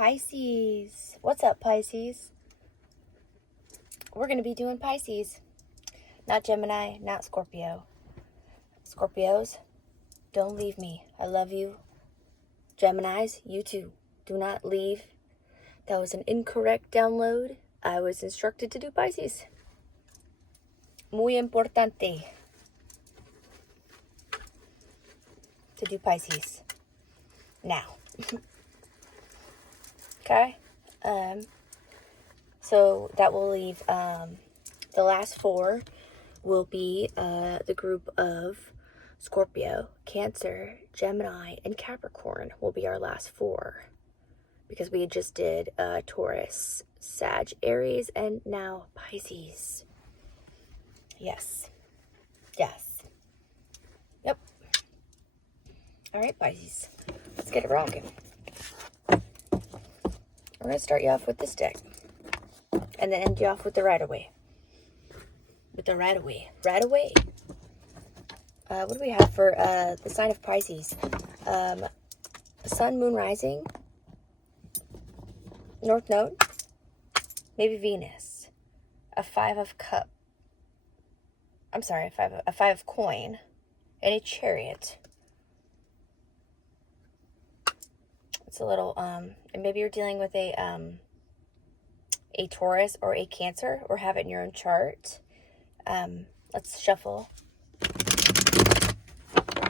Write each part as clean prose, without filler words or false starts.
Pisces. What's up, Pisces? We're going to be doing Pisces. Not Gemini, not Scorpio. Scorpios, don't leave me. I love you. Geminis, you too. Do not leave. That was an incorrect download. I was instructed to do Pisces. Muy importante to do Pisces. Now. Okay? So that will leave, the last four will be the group of Scorpio, Cancer, Gemini, and Capricorn will be our last four. Because we just did Taurus, Sag, Aries, and now Pisces. Yes. Yes. Yep. All right, Pisces. Let's get it rocking. We're going to start you off with this deck. And then end you off with the right-of-way. With the right-of-way. Right-of-way. What do we have for the sign of Pisces? Sun, Moon, Rising. North Node. Maybe Venus. A Five of Cup. I'm sorry, a five of coin. And a Chariot. It's a little, and maybe you're dealing with a Taurus or a Cancer, or have it in your own chart. Let's shuffle.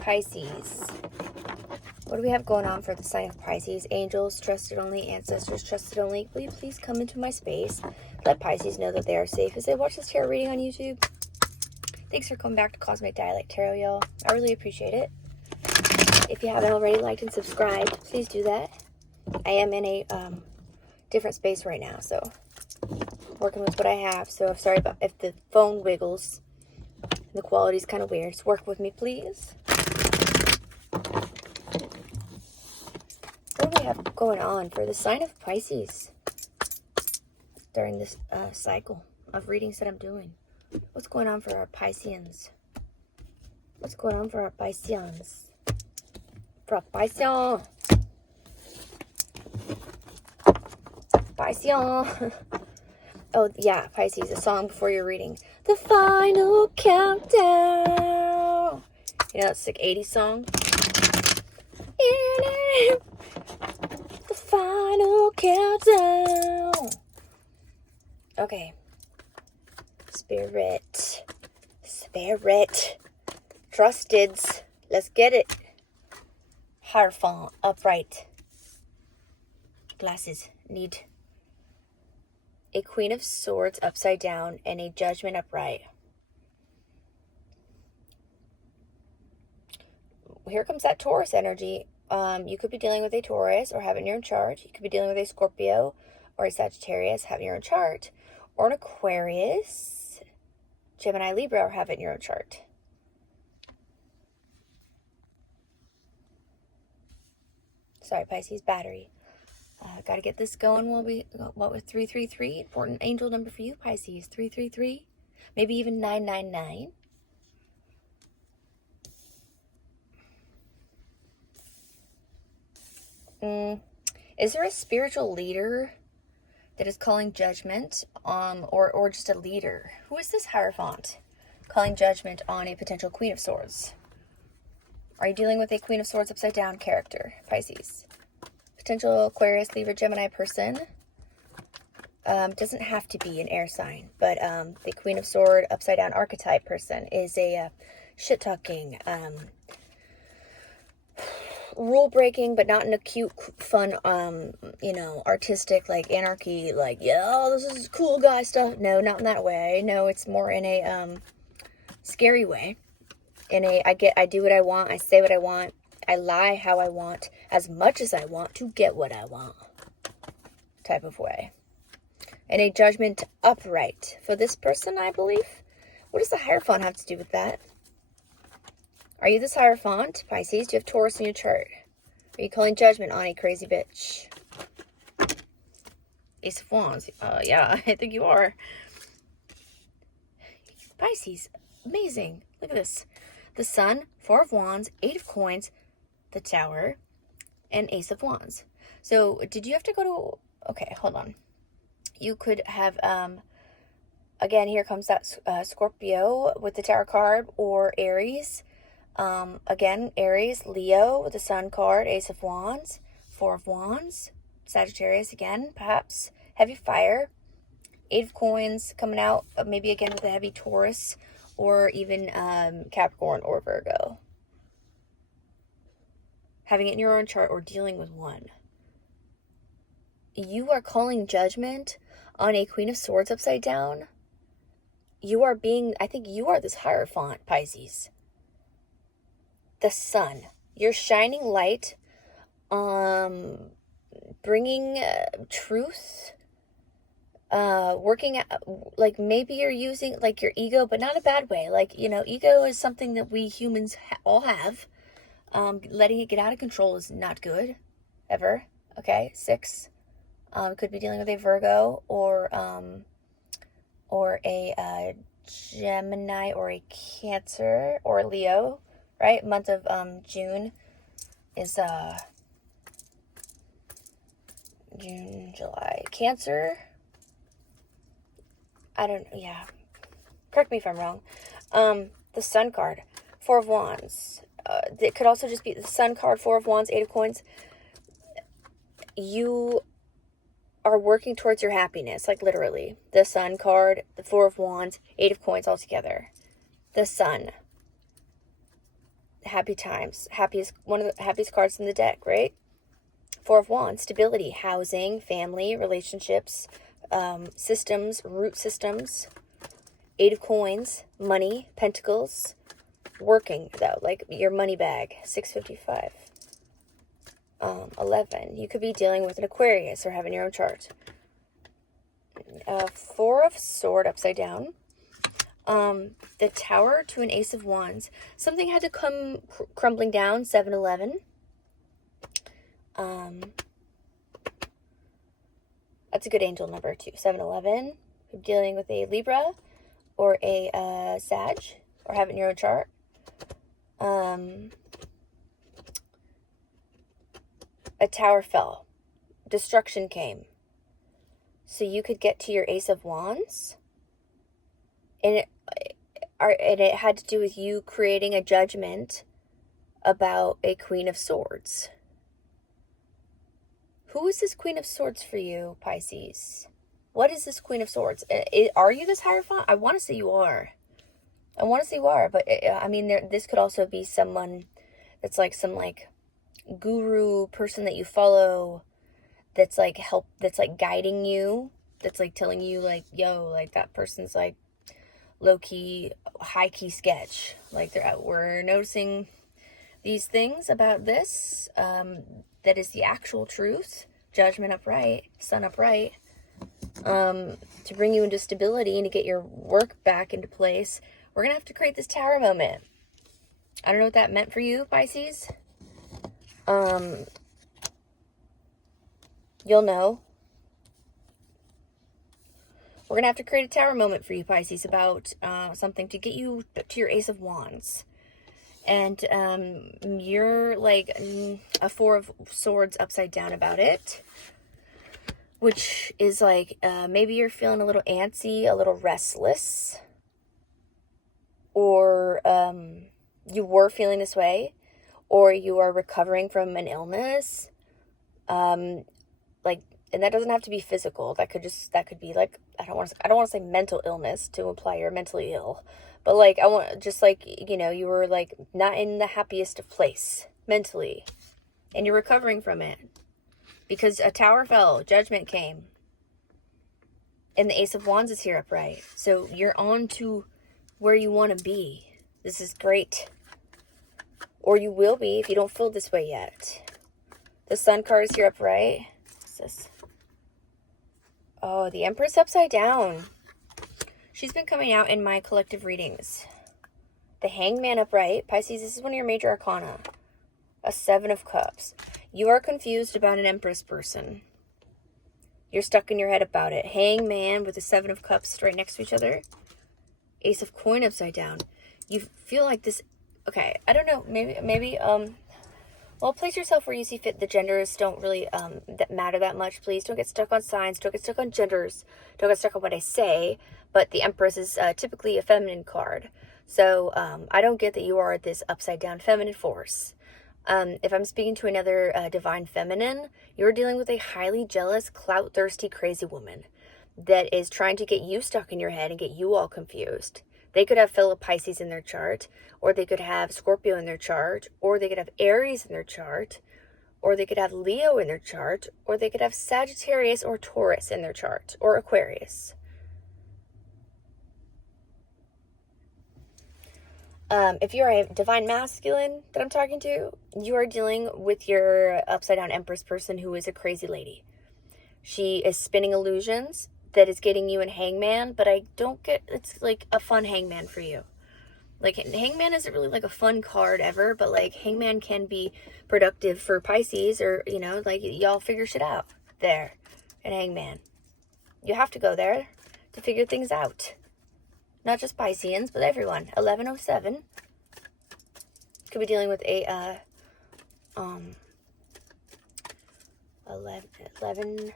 Pisces. What do we have going on for the sign of Pisces? Angels, trusted only, ancestors, trusted only. Will you please come into my space? Let Pisces know that they are safe as they watch this tarot reading on YouTube. Thanks for coming back to Cosmic Dialect Tarot, y'all. I really appreciate it. If you haven't already liked and subscribed, please do that. I am in a different space right now, so working with what I have. So I'm sorry about if the phone wiggles and the quality's kind of weird. Just work with me, please. What do we have going on for the sign of Pisces during this cycle of readings that I'm doing? What's going on for our Pisceans? What's going on for our Pisceans? For Piscean. Piscean. Oh, yeah, Pisces, a song before your reading. The final countdown. You know that sick 80s song? The final countdown. Okay. Spirit. Trusteds. Let's get it. Hierophant, upright. Glasses, need a Queen of Swords upside down and a Judgment upright. Here comes that Taurus energy. You could be dealing with a Taurus or have it in your own chart. You could be dealing with a Scorpio or a Sagittarius, have it in your own chart. Or an Aquarius, Gemini, Libra, or have it in your own chart. Sorry, Pisces, battery. Got to get this going. What with 333? Important angel number for you, Pisces. 333. Maybe even 999. Is there a spiritual leader that is calling judgment or just a leader? Who is this Hierophant calling judgment on a potential Queen of Swords? Are you dealing with a Queen of Swords upside down character, Pisces? Potential Aquarius, Libra, Gemini person. Doesn't have to be an air sign, but the Queen of Sword upside down archetype person is a shit-talking, rule-breaking, but not in a cute, fun, artistic, like, anarchy, like, yeah, this is cool guy stuff. No, not in that way. No, it's more in a scary way. In a, I do what I want, I say what I want, I lie how I want, as much as I want to get what I want type of way. And a Judgment upright for this person, I believe. What does the Hierophant have to do with that? Are you this Hierophant, Pisces? Do you have Taurus in your chart? Are you calling judgment on a crazy bitch? Ace of Wands. Yeah, I think you are. Pisces. Amazing. Look at this. The Sun, Four of Wands, Eight of Coins, the Tower, and Ace of Wands. So did you have to go to, okay, hold on. You could have, again, here comes that Scorpio with the Tower card, or Aries. Again, Aries, Leo with the Sun card, Ace of Wands, Four of Wands, Sagittarius again, perhaps. Heavy fire, Eight of Coins coming out, maybe again with a heavy Taurus, or even Capricorn or Virgo. Having it in your own chart or dealing with one. You are calling judgment on a Queen of Swords upside down. You are being, I think you are this Hierophant, Pisces. The sun. You're shining light, bringing truth, working, like maybe you're using like your ego, but not a bad way. Like, you know, ego is something that we humans all have. Letting it get out of control is not good, ever. Okay, 6. Could be dealing with a Virgo or a Gemini or a Cancer or a Leo, right? Month of June is June, July. Cancer. Yeah. Correct me if I'm wrong. The Sun card, Four of Wands. It could also just be the Sun card, Four of Wands, Eight of Coins. You are working towards your happiness, like literally. The Sun card, the Four of Wands, Eight of Coins all together. The Sun. Happy times. One of the happiest cards in the deck, right? Four of Wands, stability, housing, family, relationships, systems, root systems. Eight of Coins, money, pentacles. Working, though, like your money bag, 655. 11. You could be dealing with an Aquarius or having your own chart. Four of Sword upside down. The Tower to an Ace of Wands. Something had to come crumbling down, 7-11. That's a good angel number too, 7-11. You're dealing with a Libra or a Sag or having your own chart. A tower fell. Destruction came. So you could get to your Ace of Wands. And it had to do with you creating a judgment about a Queen of Swords. Who is this Queen of Swords for you, Pisces? What is this Queen of Swords? Are you this Hierophant? I want to say you are. I want to say you are, but I mean, this could also be someone that's like some like guru person that you follow, that's like that's like guiding you, that's like telling you like, yo, like that person's like low-key, high-key sketch. Like we're noticing these things about this, that is the actual truth. Judgment upright, sun upright, to bring you into stability and to get your work back into place. We're going to have to create this Tower moment. I don't know what that meant for you, Pisces. You'll know. We're going to have to create a Tower moment for you, Pisces, about something to get you to your Ace of Wands. And you're like a Four of Swords upside down about it. Which is like, maybe you're feeling a little antsy, a little restless. Or you were feeling this way. Or you are recovering from an illness. Like, and that doesn't have to be physical. That could be like, I don't want to say mental illness to imply you're mentally ill. But like, you know, you were like not in the happiest of place mentally. And you're recovering from it. Because a tower fell, judgment came. And the Ace of Wands is here upright. So you're on to where you want to be. This is great. Or you will be if you don't feel this way yet. The Sun card is here upright. What's this? Oh, the Empress upside down. She's been coming out in my collective readings. The Hangman upright. Pisces, this is one of your major arcana. A Seven of Cups. You are confused about an Empress person. You're stuck in your head about it. Hangman with the Seven of Cups right next to each other. Ace of Coin upside down. You feel like this... Okay, I don't know. Maybe Well, place yourself where you see fit. The genders don't really that matter that much. Please don't get stuck on signs. Don't get stuck on genders. Don't get stuck on what I say. But the Empress is typically a feminine card. So I don't get that you are this upside down feminine force. If I'm speaking to another divine feminine, you're dealing with a highly jealous, clout-thirsty, crazy woman that is trying to get you stuck in your head and get you all confused. They could have fellow Pisces in their chart, or they could have Scorpio in their chart, or they could have Aries in their chart, or they could have Leo in their chart, or they could have Sagittarius or Taurus in their chart, or Aquarius. If you're a divine masculine that I'm talking to, you are dealing with your upside down Empress person who is a crazy lady. She is spinning illusions that is getting you in Hangman, but I don't get, it's like a fun Hangman for you. Like, Hangman isn't really like a fun card ever, but like Hangman can be productive for Pisces, or, you know, like y'all figure shit out there in Hangman. You have to go there to figure things out. Not just Pisceans, but everyone. 1107. Could be dealing with a, 11,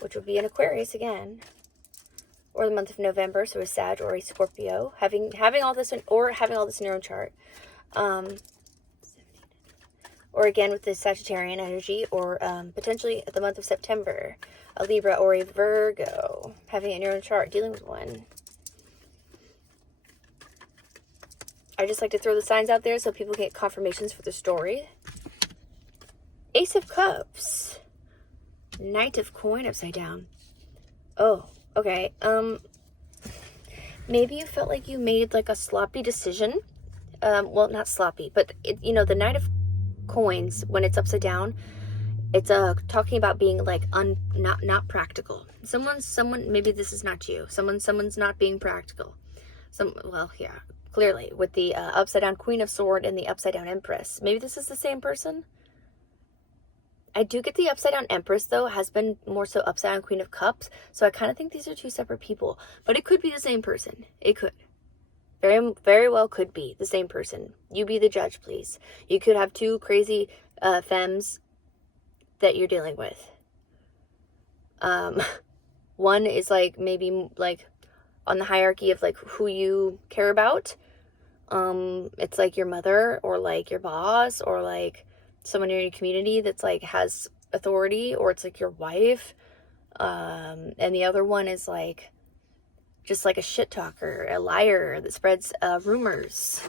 which would be an Aquarius again, or the month of November, so a Sag or a Scorpio, having all this in, or having all this in your own chart, or again with the Sagittarian energy, or potentially the month of September, a Libra or a Virgo, having it in your own chart, dealing with one. I just like to throw the signs out there so people get confirmations for the story. Ace of Cups. Knight of Coin upside down. Oh, okay. Maybe you felt like you made like a sloppy decision. Well, not sloppy, but you know, the Knight of Coins, when it's upside down, it's talking about being like not practical. Someone, maybe this is not you. Someone's not being practical. Well, yeah, clearly with the upside down Queen of Sword and the upside down Empress. Maybe this is the same person. I do get the upside down Empress, though, has been more so upside down Queen of Cups. So I kind of think these are two separate people. But it could be the same person. It could. Very, very well could be the same person. You be the judge, please. You could have two crazy femmes that you're dealing with. One is like maybe like on the hierarchy of like who you care about. It's like your mother or like your boss or like someone in your community that's like has authority, or it's like your wife. And the other one is like just like a shit talker, a liar that spreads rumors.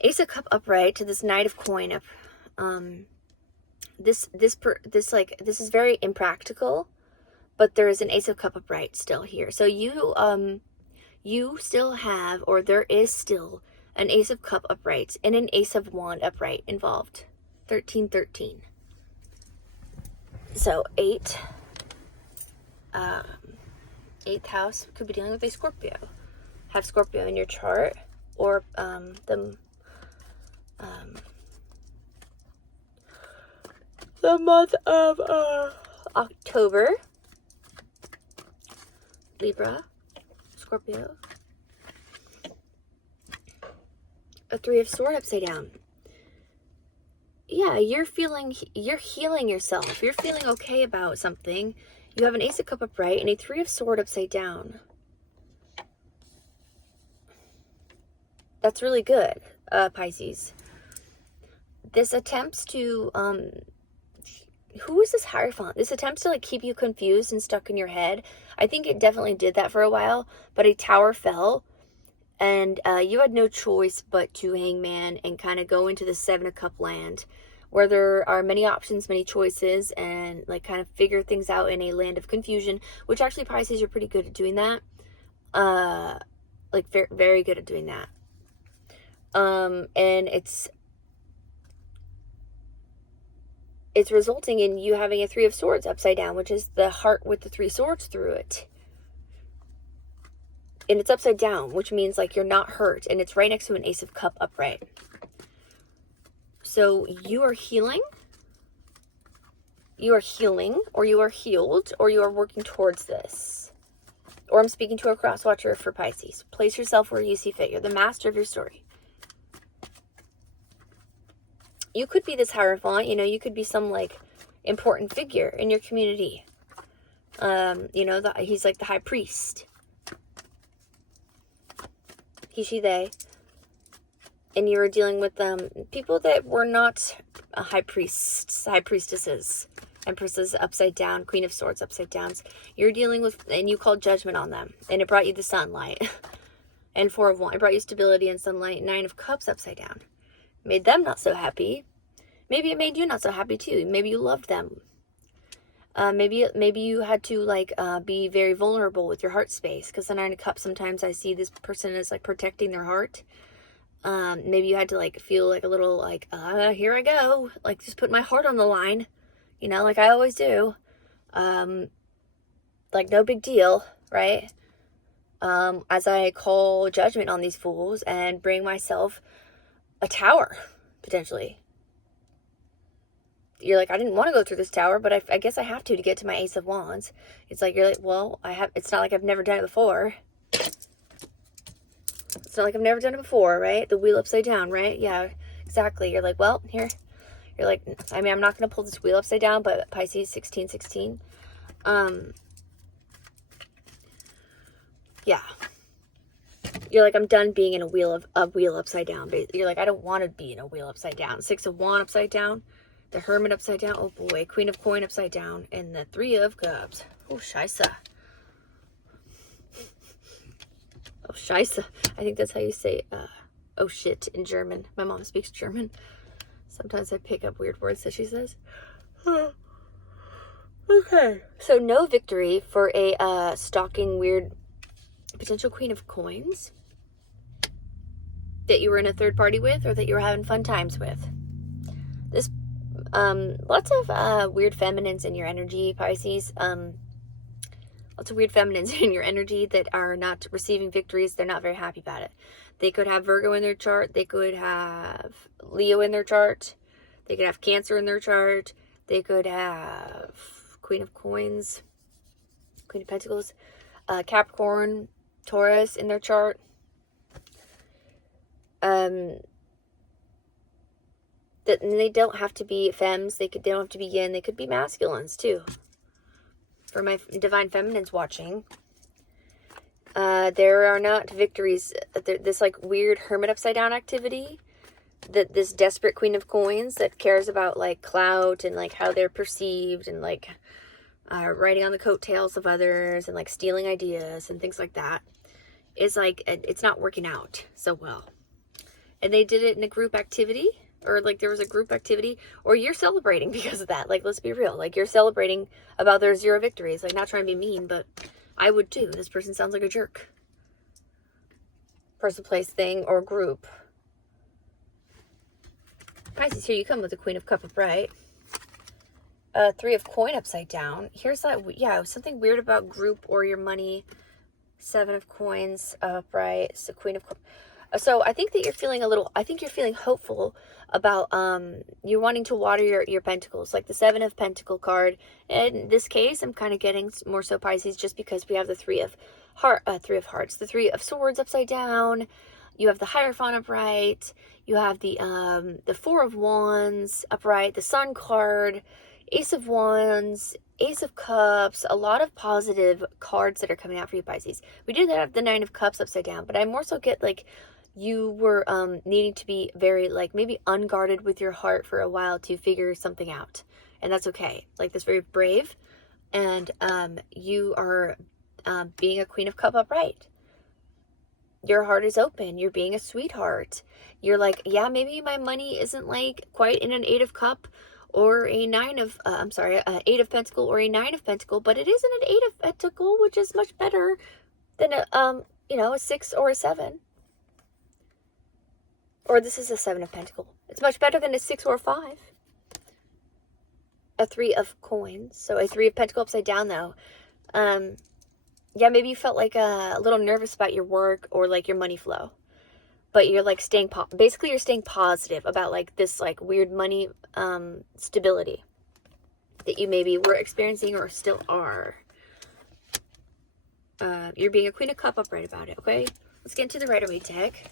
Ace of Cup upright to this Knight of Coin up. This is very impractical, but there is an Ace of Cup upright still here. So you still have, or there is still an Ace of Cup upright and an Ace of Wand upright involved. 1313. So 8. 8th house could be dealing with a Scorpio. Have Scorpio in your chart, or the month of October. Libra, Scorpio. A 3 of Swords upside down. Yeah, you're healing yourself. You're feeling okay about something. You have an Ace of Cup upright and a 3 of Swords upside down. That's really good, Pisces. This attempts to, who is this Hierophant? This attempts to like keep you confused and stuck in your head. I think it definitely did that for a while, but a tower fell. And you had no choice but to Hangman and kind of go into the 7 of Cup land, where there are many options, many choices, and like kind of figure things out in a land of confusion, which actually Pisces are pretty good at doing that. Like very, very good at doing that. And it's resulting in you having a 3 of Swords upside down, which is the heart with the 3 swords through it. And it's upside down, which means like you're not hurt, and it's right next to an Ace of Cup upright. So you are healing, or you are healed, or you are working towards this. Or I'm speaking to a cross watcher for Pisces. Place yourself where you see fit. You're the master of your story. you could be this Hierophant, you know, you could be some, like, important figure in your community. You know, he's like the high priest. He, she, they. And you were dealing with people that were not high priests, high priestesses, empresses upside down, Queen of Swords upside downs. You're dealing with, and you called judgment on them. And it brought you the sunlight. And 4 of Wands. It brought you stability and sunlight. 9 of Cups upside down. Made them not so happy. Maybe it made you not so happy too. Maybe you loved them. Maybe you had to, like, be very vulnerable with your heart space. Because the 9 of Cups, sometimes I see this person as, like, protecting their heart. Maybe you had to, like, feel like a little, like, here I go. Like, just put my heart on the line. You know, like I always do. Like, no big deal, right? As I call judgment on these fools and bring myself a tower, potentially. You're like, I didn't want to go through this tower, but I guess I have to get to my Ace of Wands. It's like, you're like, well, it's not like I've never done it before. It's not like I've never done it before, right? The wheel upside down, right? Yeah, exactly. You're like, well, here. You're like, I mean, I'm not going to pull this wheel upside down, but Pisces 1616. Yeah. You're like, I'm done being in a wheel upside down. You're like, I don't want to be in a wheel upside down. 6 of Wands upside down. The Hermit upside down. Oh boy. Queen of Coin upside down. And the 3 of Cups. Oh, scheisse. Oh, scheisse. I think that's how you say, oh shit in German. My mom speaks German. Sometimes I pick up weird words that she says. Okay. So no victory for a stalking, weird, potential Queen of Coins that you were in a third party with or that you were having fun times with. This, lots of weird feminines in your energy, Pisces. Lots of weird feminines in your energy that are not receiving victories. They're not very happy about it. They could have Virgo in their chart. They could have Leo in their chart. They could have Cancer in their chart. They could have Queen of Coins, Queen of Pentacles, Capricorn, Taurus in their chart. They don't have to be femmes. They don't have to be yin. They could be masculines too. For my divine feminines watching, there are not victories. This like weird Hermit upside down activity, this desperate Queen of Coins that cares about like clout and like how they're perceived and like riding on the coattails of others and like stealing ideas and things like that, is like, it's not working out so well. And they did it in a group activity, or like there was a group activity, or you're celebrating because of that. Like, let's be real. Like, you're celebrating about their 0 victories. Like, not trying to be mean, but I would too. This person sounds like a jerk. Person, place, thing, or group. Pisces, here you come with the Queen of Cup upright. 3 of Coin upside down. Here's that, yeah, something weird about group or your money. 7 of Coins upright. It's the Queen of Cup. So I think that you're feeling I think you're feeling hopeful about, you're wanting to water your pentacles, like the 7 of Pentacle card. And in this case, I'm kind of getting more so Pisces just because we have the 3 of Hearts, the 3 of Swords upside down. You have the Hierophant upright. You have the 4 of Wands upright, the Sun card, Ace of Wands, Ace of Cups, a lot of positive cards that are coming out for you, Pisces. We did have the 9 of Cups upside down, but I more so get like you were needing to be very like maybe unguarded with your heart for a while to figure something out. And that's okay. Like, that's very brave. And you are being a Queen of Cup upright. Your heart is open. You're being a sweetheart. You're like, yeah, maybe my money isn't like quite in an 8 of Cup or a 9 of, 8 of Pentacle or a 9 of Pentacle, but it isn't an 8 of Pentacle, which is much better than a 6 or a 7. Or this is a 7 of Pentacle. It's much better than a 6 or a 5. A 3 of Coins. So a 3 of Pentacle upside down, though. Yeah, maybe you felt like a little nervous about your work or like your money flow. But you're like basically you're staying positive about like this like weird money stability that you maybe were experiencing or still are. You're being a Queen of Cup upright about it, okay? Let's get into the Rider-Waite deck.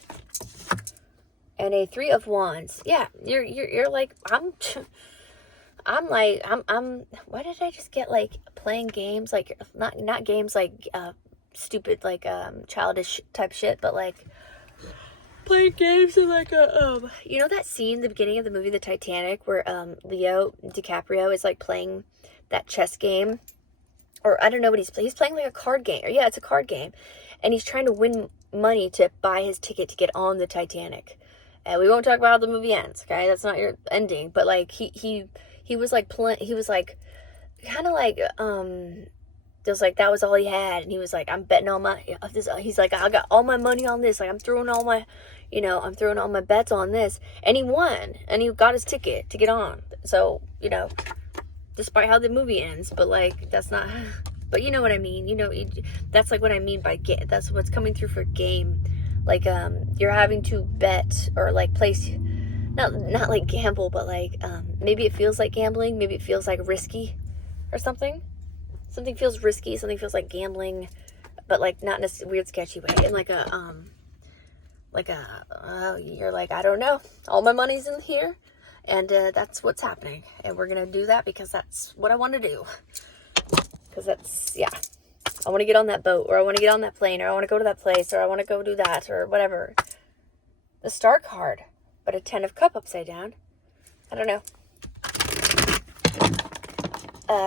and a 3 of Wands. Yeah, you're like, I'm why did I just get, like, playing games, like, not games, like, stupid, like, childish type shit, but, like, playing games in, like, a, you know that scene, the beginning of the movie, The Titanic, where, Leo DiCaprio is, like, playing that chess game, or I don't know what he's playing, like, a card game, or, yeah, it's a card game, and he's trying to win money to buy his ticket to get on the Titanic, and we won't talk about how the movie ends, okay, that's not your ending, but, like, he was, like, he was, like, kind of, like, just, like, that was all he had, and he was, like, I'm betting all my, he's, like, I got all my money on this, like, I'm throwing all my, you know, I'm throwing all my bets on this, and he won, and he got his ticket to get on, so, you know, despite how the movie ends, but, like, that's not, but you know what I mean, you know, that's, like, what I mean by that's what's coming through for game, like, you're having to bet, or, like, place, not like gamble, but, like, maybe it feels like gambling, maybe it feels, like, risky, or something. Something feels risky, something feels like gambling, but, like, not in a weird, sketchy way. And, like, you're like, I don't know. All my money's in here, and that's what's happening. And we're going to do that because that's what I want to do. Because that's, yeah. I want to get on that boat, or I want to get on that plane, or I want to go to that place, or I want to go do that, or whatever. The Star card, but a 10 of Cup upside down. I don't know.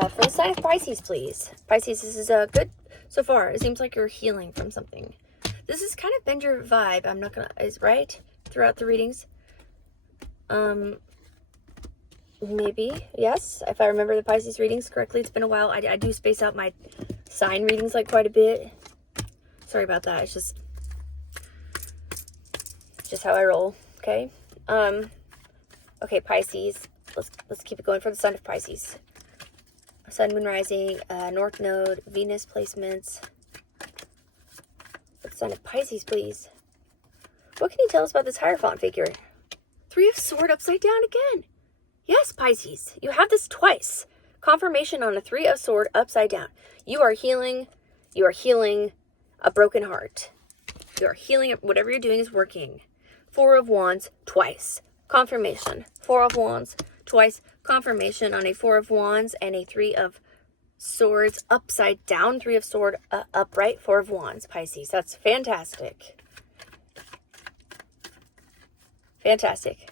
For the sign of Pisces, please. Pisces, this is good so far. It seems like you're healing from something. This has kind of been your vibe. I'm not gonna, is right throughout the readings. Maybe, yes. If I remember the Pisces readings correctly, it's been a while. I do space out my sign readings, like, quite a bit. Sorry about that. It's just how I roll. Okay. Okay, Pisces. Let's keep it going for the sign of Pisces. Sun, Moon, Rising, North Node, Venus placements. For the sign of Pisces, please. What can you tell us about this Hierophant figure? 3 of Swords upside down again. Yes, Pisces. You have this twice. Confirmation on a 3 of Swords upside down. You are healing. You are healing a broken heart. You are healing. Whatever you're doing is working. 4 of Wands twice. Confirmation. 4 of Wands twice. Confirmation on a 4 of Wands and a 3 of Swords upside down. 3 of Swords upright. 4 of Wands, Pisces. That's fantastic. Fantastic.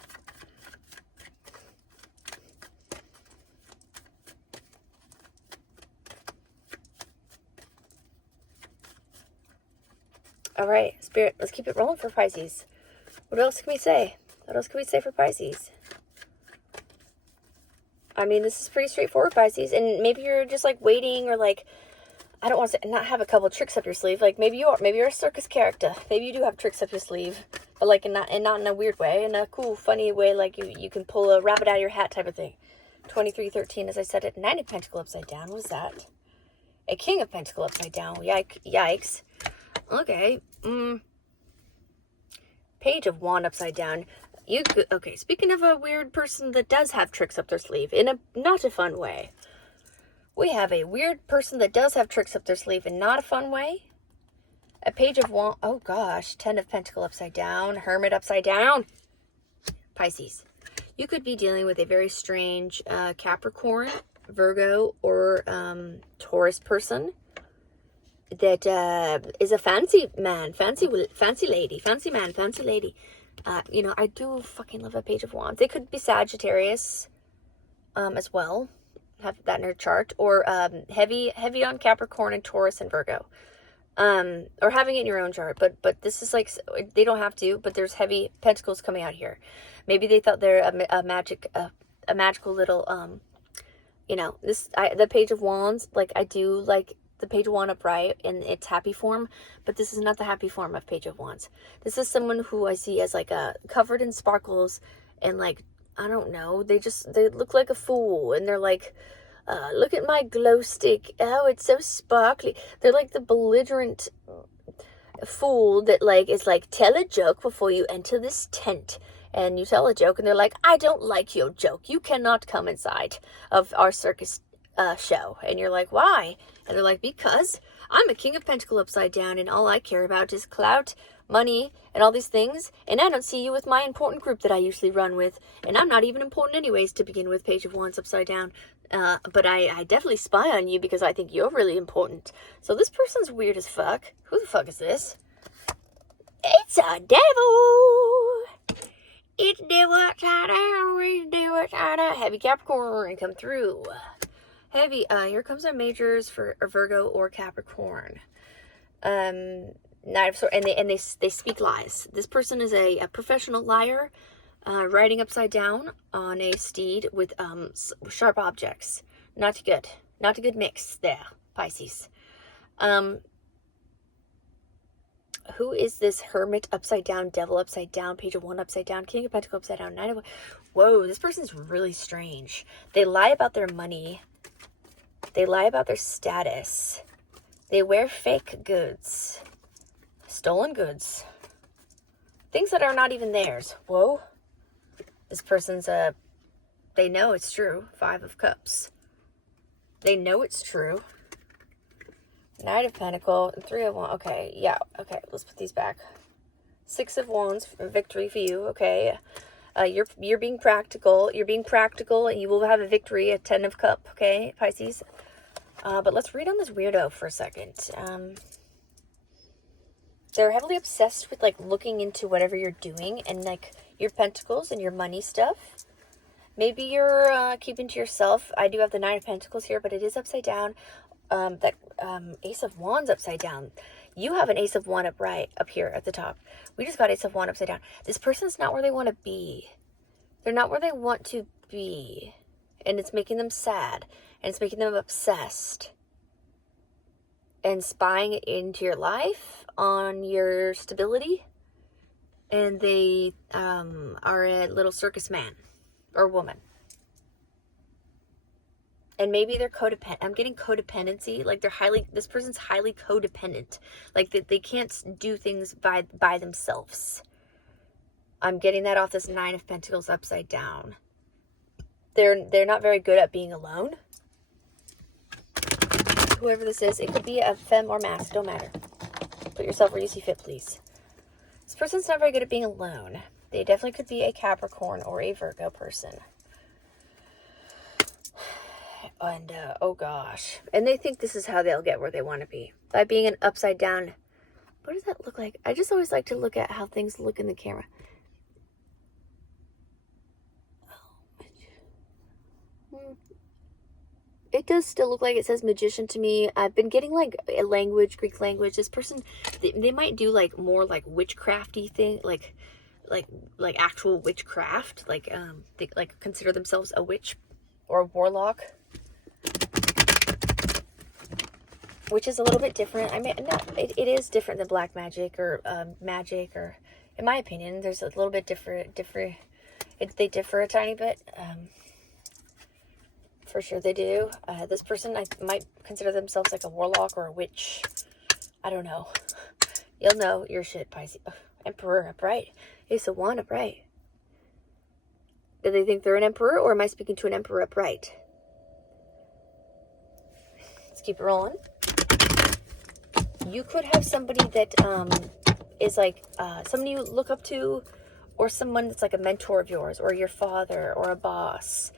All right, Spirit, let's keep it rolling for Pisces. What else can we say? What else can we say for Pisces? I mean, this is pretty straightforward, Pisces, and maybe you're just, like, waiting, or, like, I don't want to say, not have a couple tricks up your sleeve. Like, maybe you're a circus character. Maybe you do have tricks up your sleeve, but, like, not in a weird way, in a cool, funny way, like you can pull a rabbit out of your hat type of thing. 2313, as I said it. 9 of Pentacles upside down. What was that? A King of Pentacles upside down. Yikes. Okay. Page of Wand upside down. Okay, speaking of a weird person that does have tricks up their sleeve in a not a fun way. We have a weird person that does have tricks up their sleeve in not a fun way. A Page of Wand. Oh gosh, 10 of Pentacles upside down. Hermit upside down. Pisces. You could be dealing with a very strange Capricorn, Virgo, or Taurus person that is a fancy man, fancy lady, fancy man, fancy lady. You know, I do fucking love a Page of Wands. They could be Sagittarius as well. Have that in their chart. Or heavy on Capricorn and Taurus and Virgo. Or having it in your own chart. But this is like, they don't have to, but there's heavy pentacles coming out here. Maybe they thought they're a magical little, you know, the Page of Wands, like, I do like the Page of Wands upright in its happy form, but this is not the happy form of Page of Wands. This is someone who I see as, like, covered in sparkles, and, like, I don't know, they look like a fool, and they're like, look at my glow stick, oh, it's so sparkly. They're like the belligerent fool that, like, is like, tell a joke before you enter this tent. And you tell a joke, and they're like, I don't like your joke. You cannot come inside of our circus show. And you're like, why? And they're like, because I'm a King of Pentacles upside down, and all I care about is clout, money, and all these things, and I don't see you with my important group that I usually run with, and I'm not even important anyways to begin with, Page of Wands upside down, but I definitely spy on you because I think you're really important. So this person's weird as fuck. Who the fuck is this? It's a devil! It's devil upside down, it's devil upside down. Heavy Capricorn, come through. Heavy, here comes our majors for Virgo or Capricorn. Knight of Swords, and they speak lies. This person is a professional liar, riding upside down on a steed with sharp objects. Not good. Not a good mix there, Pisces. Who is this hermit upside down, devil upside down, Page of Wands upside down, King of Pentacles upside down, Knight of... Whoa, this person's really strange. They lie about their money. They lie about their status. They wear fake goods. Stolen goods. Things that are not even theirs. Whoa. This person's they know it's true. 5 of Cups. They know it's true. Knight of Pentacles. 3 of Wands. Okay, yeah. Okay, let's put these back. 6 of Wands. Victory for you. Okay. You're being practical. You're being practical, and you will have a victory. A 10 of Cups. Okay, Pisces. But let's read on this weirdo for a second. They're heavily obsessed with, like, looking into whatever you're doing and, like, your pentacles and your money stuff. Maybe you're keeping to yourself. I do have the 9 of Pentacles here, but it is upside down. Ace of Wands upside down. You have an Ace of Wands up here at the top. We just got Ace of Wands upside down. This person's not where they want to be. They're not where they want to be. And it's making them sad. And it's making them obsessed. And spying into your life, on your stability. And they are a little circus man or woman. And maybe they're codependent. I'm getting codependency. Like this person's highly codependent. Like they can't do things by themselves. I'm getting that off this 9 of Pentacles upside down. They're not very good at being alone. Whoever this is, it could be a femme or masc, don't matter. Put yourself where you see fit, please. This person's not very good at being alone. They definitely could be a Capricorn or a Virgo person. And, oh gosh. And they think this is how they'll get where they want to be. By being an upside down. What does that look like? I just always like to look at how things look in the camera. It does still look like it says magician to me. I've been getting like a language, Greek language. This person, they might do like more like witchcrafty thing, like actual witchcraft. Like they like consider themselves a witch or a warlock, which is a little bit different. I mean, it is different than black magic or magic, or in my opinion, there's a little bit different. They differ a tiny bit. For sure they do. This person might consider themselves like a warlock or a witch. I don't know. You'll know your shit, Pisces. Emperor upright. Ace of Wands upright. Do they think they're an emperor, or am I speaking to an emperor upright? Let's keep it rolling. You could have somebody that is like someone you look up to, or someone that's like a mentor of yours, or your father, or a boss,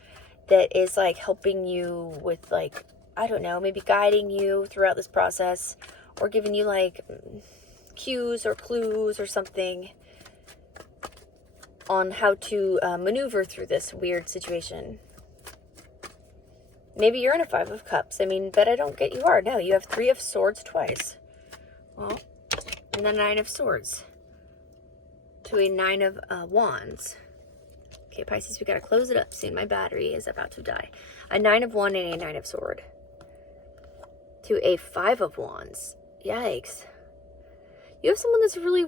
that is like helping you with, like, I don't know, maybe guiding you throughout this process, or giving you like cues or clues or something on how to maneuver through this weird situation. Maybe you're in a 5 of Cups. I mean, but I don't get you are. No, you have 3 of Swords twice. Well, and then 9 of Swords to a 9 of Wands. Okay, Pisces, we gotta close it up soon. My battery is about to die. A 9 of Wands and a 9 of Sword. To a 5 of Wands. Yikes. You have someone that's really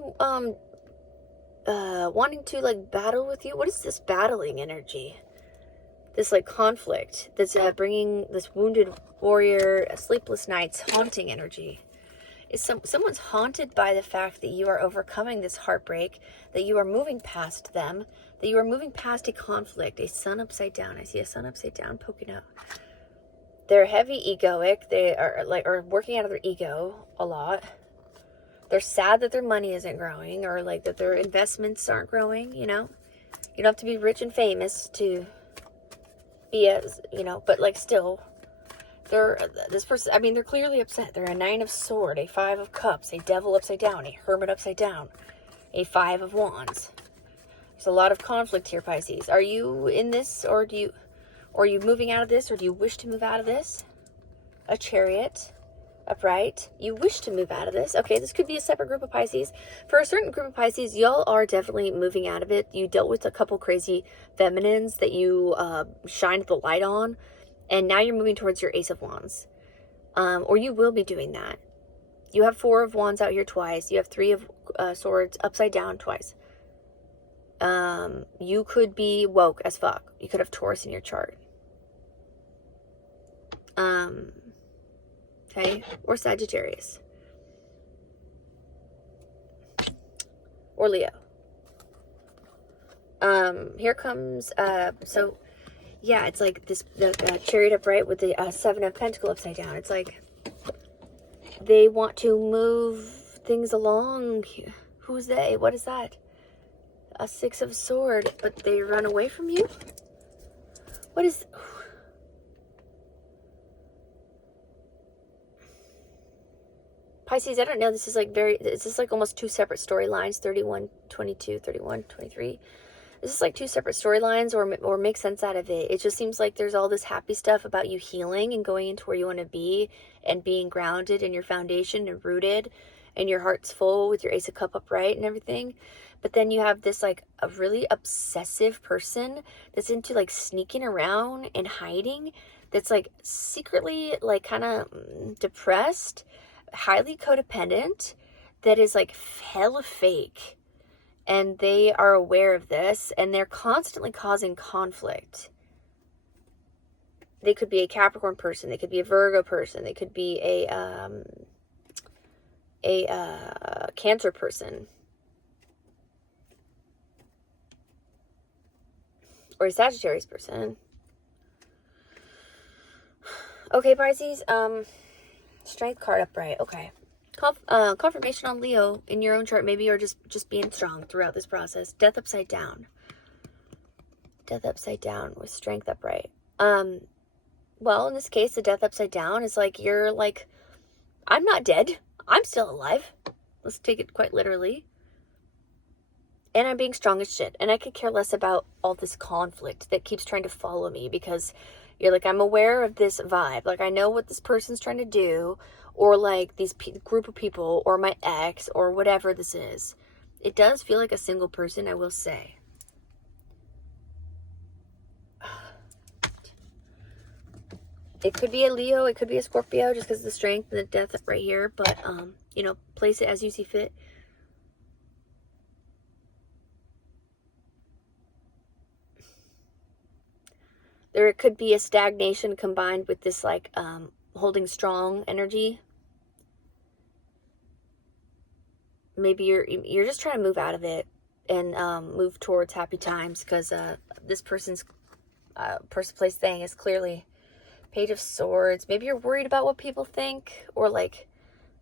wanting to like battle with you. What is this battling energy? This like conflict that's bringing this wounded warrior, sleepless nights, haunting energy. Is someone's haunted by the fact that you are overcoming this heartbreak, that you are moving past them, that you are moving past a conflict, a sun upside down. I see a sun upside down poking out. They're heavy egoic. They are working out of their ego a lot. They're sad that their money isn't growing, or like that their investments aren't growing, you know. You don't have to be rich and famous to be as, you know, but like still, this person, I mean, they're clearly upset. They're a 9 of Swords, a 5 of Cups, a Devil upside down, a Hermit upside down, a 5 of Wands. There's a lot of conflict here, Pisces. Are you in this, or are you moving out of this, or do you wish to move out of this? A Chariot. Upright. You wish to move out of this. Okay, this could be a separate group of Pisces. For a certain group of Pisces, y'all are definitely moving out of it. You dealt with a couple crazy feminines that you shined the light on, and now you're moving towards your Ace of Wands. Or you will be doing that. You have 4 of Wands out here twice. You have 3 of Swords upside down twice. You could be woke as fuck. You could have Taurus in your chart. Okay, or Sagittarius, or Leo. Here comes, so, yeah, it's like this, the Chariot upright with the 7 of Pentacles upside down. It's like they want to move things along. Who's they? What is that? A 6 of Swords, but they run away from you? What is... Pisces, I don't know, this is like this is like almost 2 separate storylines, 31-22, 31-23. This is like 2 separate storylines, or make sense out of it. It just seems like there's all this happy stuff about you healing and going into where you want to be and being grounded in your foundation and rooted, and your heart's full with your Ace of Cup upright and everything. But then you have this like a really obsessive person that's into like sneaking around and hiding, that's like secretly like kind of depressed, highly codependent, that is like hella fake, and they are aware of this, and they're constantly causing conflict. They could be a Capricorn person, they could be a Virgo person, they could be a Cancer person, or a Sagittarius person. Okay, Pisces, Strength card upright. Okay. Confirmation on Leo in your own chart. Maybe you're just being strong throughout this process. Death upside down. Death upside down with Strength upright. Well, in this case, the Death upside down is like, you're like, I'm not dead. I'm still alive. Let's take it quite literally. And I'm being strong as shit. And I could care less about all this conflict that keeps trying to follow me, because you're like, I'm aware of this vibe. Like, I know what this person's trying to do, or like these group of people, or my ex, or whatever this is. It does feel like a single person, I will say. It could be a Leo, it could be a Scorpio, just because of the Strength and the Death right here. But, you know, place it as you see fit. There could be a stagnation combined with this, like, holding strong energy. Maybe you're just trying to move out of it and move towards happy times, because this person's place thing is clearly Page of Swords. Maybe you're worried about what people think, or like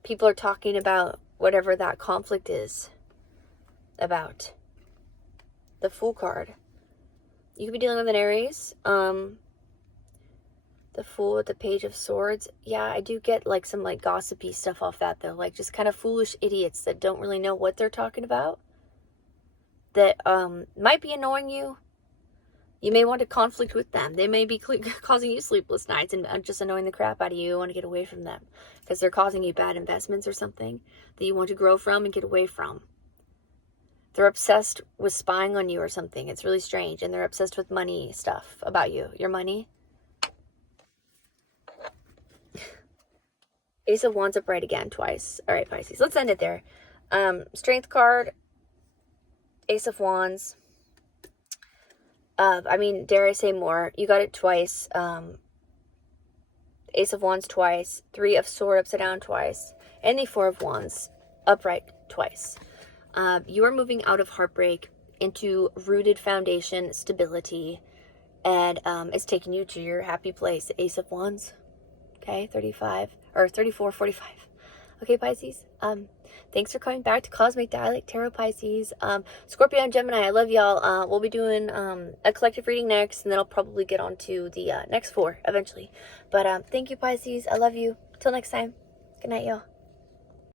people are talking about whatever that conflict is about. The Fool card. You could be dealing with an Aries. The Fool with the Page of Swords. Yeah, I do get like some like gossipy stuff off that though. Like just kind of foolish idiots that don't really know what they're talking about. That might be annoying you. You may want to conflict with them. They may be causing you sleepless nights and just annoying the crap out of you. You want to get away from them because they're causing you bad investments or something that you want to grow from and get away from. They're obsessed with spying on you or something. It's really strange. And they're obsessed with money stuff about you. Your money. Ace of Wands upright again twice. All right, Pisces. Let's end it there. Strength card. Ace of Wands. I mean, dare I say more? You got it twice. Ace of Wands twice. 3 of Swords upside down twice. And the 4 of Wands upright twice. You are moving out of heartbreak into rooted foundation, stability, and it's taking you to your happy place. Ace of Wands, okay, 35, or 34, 45. Okay, Pisces. Thanks for coming back to Cosmic Dialect Tarot, Pisces. Scorpio and Gemini, I love y'all. We'll be doing a collective reading next, and then I'll probably get on to the next 4 eventually. But thank you, Pisces. I love you. Till next time. Good night, y'all.